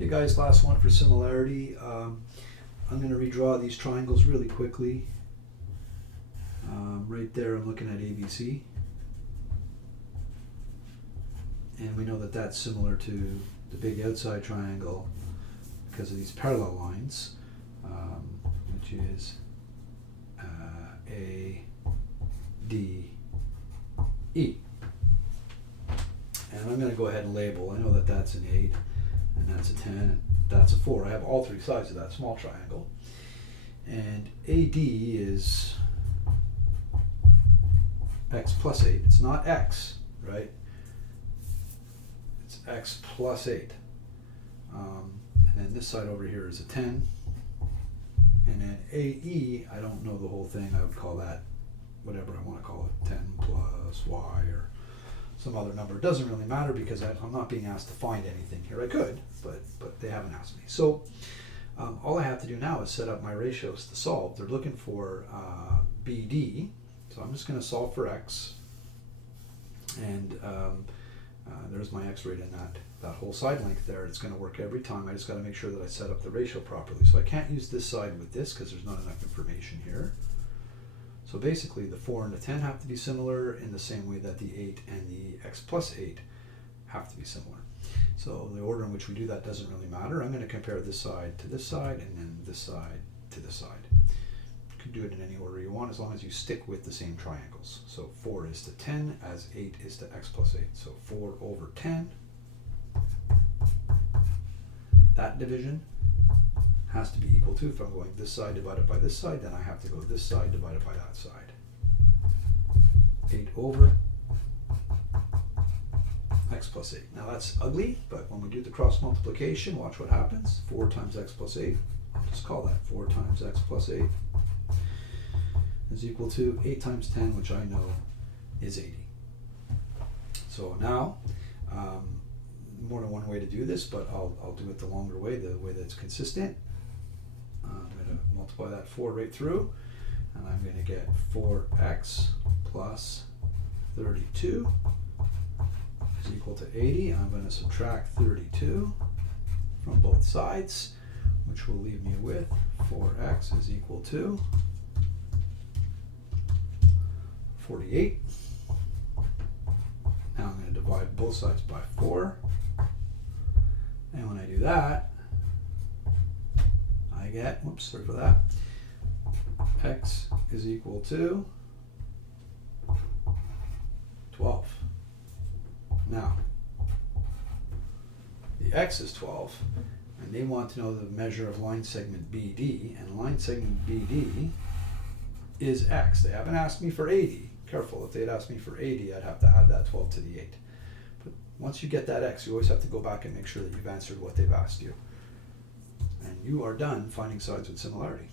Hey guys, last one for similarity. I'm going to redraw these triangles really quickly. Right there I'm looking at ABC. And we know that that's similar to the big outside triangle because of these parallel lines, which is A, D, E. And I'm going to go ahead and label. I know that that's an 8, and that's a 10, and that's a 4. I have all three sides of that small triangle. And AD is x plus 8. It's not x, right? It's x plus 8. And then this side over here is a 10. And then AE, I don't know the whole thing. I would call that whatever I want to call it, 10 plus y or some other number. It doesn't really matter because I'm not being asked to find anything here. I could, but they haven't asked me. So all I have to do now is set up my ratios to solve. They're looking for BD, so I'm just going to solve for x, and there's my x right in that whole side length there. It's going to work every time. I just got to make sure that I set up the ratio properly. So I can't use this side with this because there's not enough information here. So basically the 4 and the 10 have to be similar in the same way that the 8 and the x plus 8 have to be similar. So the order in which we do that doesn't really matter. I'm going to compare this side to this side and then this side to this side. You can do it in any order you want as long as you stick with the same triangles. So 4 is to 10 as 8 is to x plus 8. So 4 over 10. That division has to be equal to, if I'm going this side divided by this side, then I have to go this side divided by that side. 8 over x plus 8. Now that's ugly, but when we do the cross multiplication, watch what happens. 4 times x plus 8, I'll just call that 4 times x plus 8 is equal to 8 times 10, which I know is 80. So now, more than one way to do this, but I'll do it the longer way, the way that's consistent. I'm going to multiply that 4 right through, and I'm going to get 4x plus 32 is equal to 80. I'm going to subtract 32 from both sides, which will leave me with 4x is equal to 48. Now I'm going to divide both sides by 4. And when I do that, I get, whoops, sorry for that, x is equal to 12. Now, the x is 12, and they want to know the measure of line segment BD, and line segment BD is x. They haven't asked me for 80. Careful, if they had asked me for 80, I'd have to add that 12 to the 8. But once you get that x, you always have to go back and make sure that you've answered what they've asked you. And you are done finding sides with similarity.